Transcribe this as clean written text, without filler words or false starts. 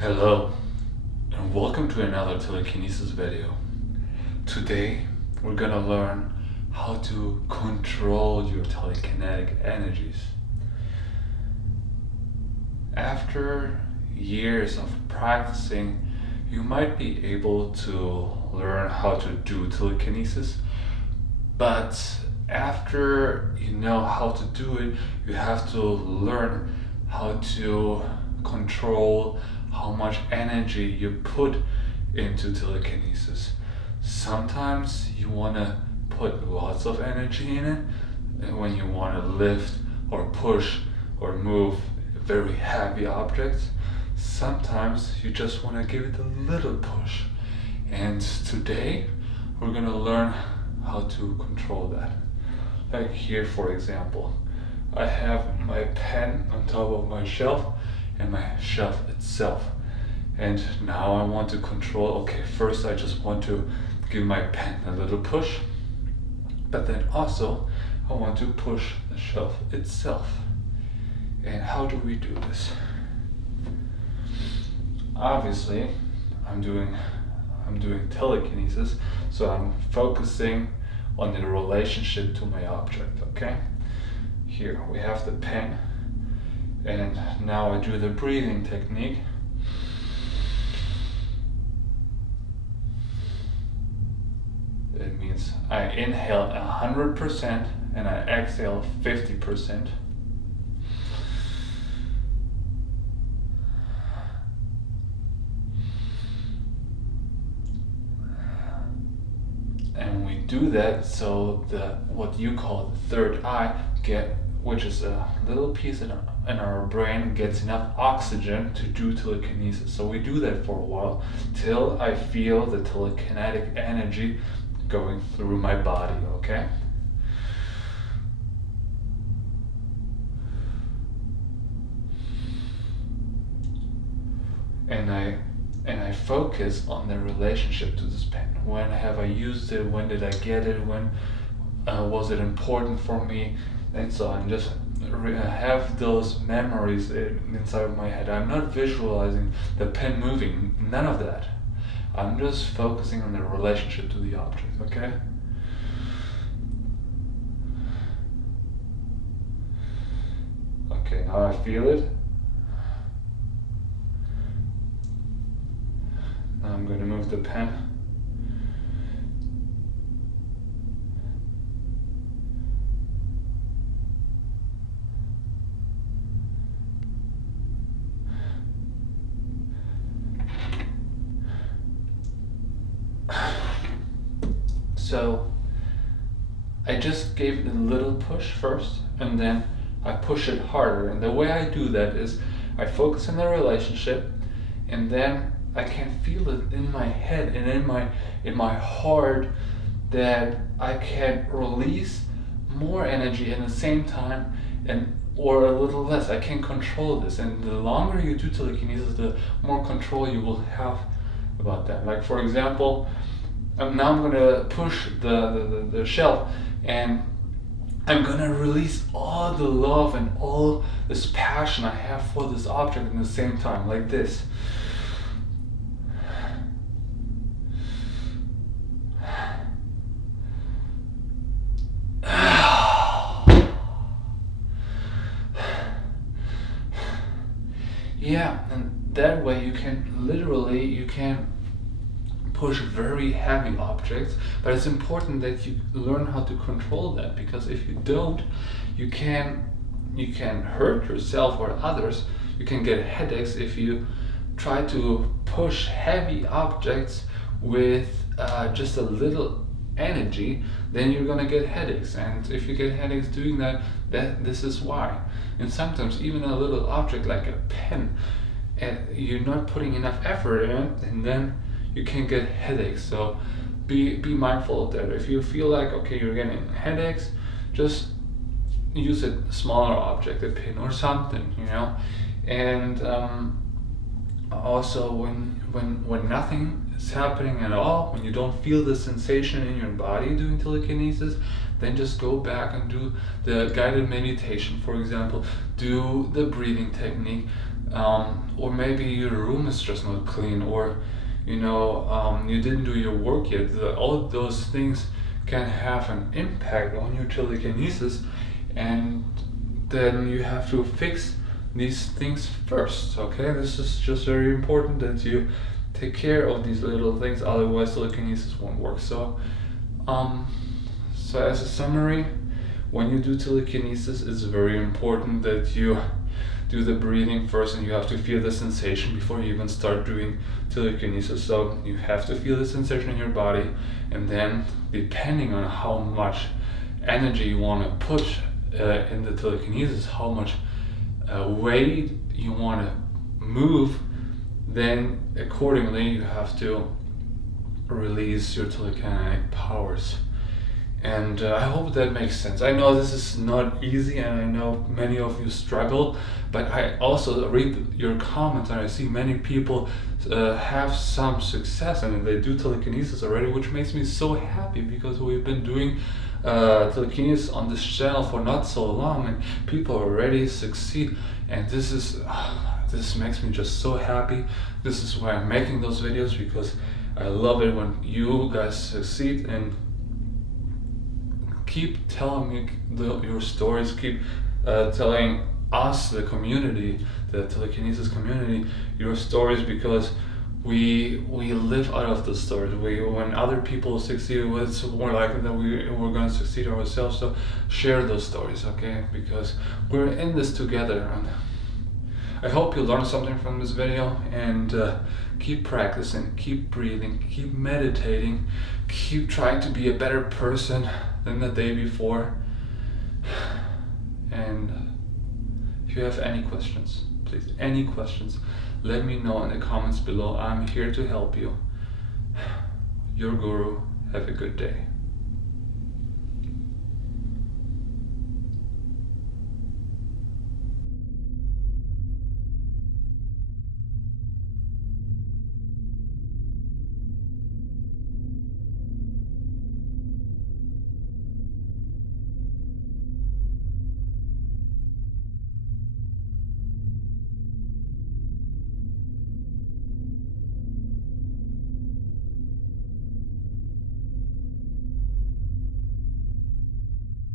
Hello, and welcome to another telekinesis video. Today, we're gonna learn how to control your telekinetic energies. After years of practicing, you might be able to learn how to do telekinesis, but after you know how to do it, you have to learn how to control how much energy you put into telekinesis. Sometimes you want to put lots of energy in it, and when you want to lift or push or move very heavy objects. Sometimes you just want to give it a little push. And today we're going to learn how to control that. Like here, for example, I have my pen on top of my shelf and my shelf itself. And now I want to control, okay, first I just want to give my pen a little push, but then also I want to push the shelf itself. And how do we do this? Obviously, I'm doing telekinesis, so I'm focusing on the relationship to my object, okay? Here we have the pen, and now I do the breathing technique. It means I inhale 100% and I exhale 50%. And we do that so what you call the third eye, which is a little piece in our brain, gets enough oxygen to do telekinesis. So we do that for a while till I feel the telekinetic energy going through my body, okay? And I focus on the relationship to this pen. When have I used it? When did I get it? When was it important for me? And so I'm just have those memories inside of my head. I'm not visualizing the pen moving, none of that. I'm just focusing on the relationship to the object, okay? Okay, now I feel it. Now I'm going to move the pen. So I just gave it a little push first, and then I push it harder. And the way I do that is I focus on the relationship, and then I can feel it in my head and in my heart that I can release more energy at the same time, or a little less. I can control this, and the longer you do telekinesis, the more control you will have about that. Like for example, now I'm gonna push the shelf, and I'm gonna release all the love and all this passion I have for this object at the same time, like this. Yeah, and that way you can push very heavy objects, but it's important that you learn how to control that, because if you don't, you can hurt yourself or others. You can get headaches if you try to push heavy objects with just a little energy. Then you're gonna get headaches, and if you get headaches doing that, this is why. And sometimes even a little object like a pen, and you're not putting enough effort in it, and then you can get headaches. So be mindful of that. If you feel like, okay, you're getting headaches, just use a smaller object, a pin or something, you know. And also when nothing is happening at all, when you don't feel the sensation in your body doing telekinesis, then just go back and do the guided meditation, for example, do the breathing technique, or maybe your room is just not clean, or you didn't do your work yet. All of those things can have an impact on your telekinesis, and then you have to fix these things first. Okay, this is just very important that you take care of these little things, otherwise telekinesis won't work. So as a summary, when you do telekinesis, it's very important that you do the breathing first, and you have to feel the sensation before you even start doing telekinesis. So you have to feel the sensation in your body, and then depending on how much energy you want to put in the telekinesis, how much weight you want to move, then accordingly you have to release your telekinetic powers. And I hope that makes sense. I know this is not easy, and I know many of you struggle, but I also read your comments, and I see many people have some success, and they do telekinesis already, which makes me so happy, because we've been doing telekinesis on this channel for not so long, and people already succeed, and this makes me just so happy. This is why I'm making those videos, because I love it when you guys succeed. And keep telling me your stories, keep telling us, the community, the telekinesis community, your stories, because we live out of the stories. When other people succeed, it's more likely that we're going to succeed ourselves. So share those stories, okay? Because we're in this together. And I hope you learned something from this video, and keep practicing, keep breathing, keep meditating, keep trying to be a better person than the day before. And if you have any questions, please, any questions, let me know in the comments below. I'm here to help you. Your guru. Have a good day.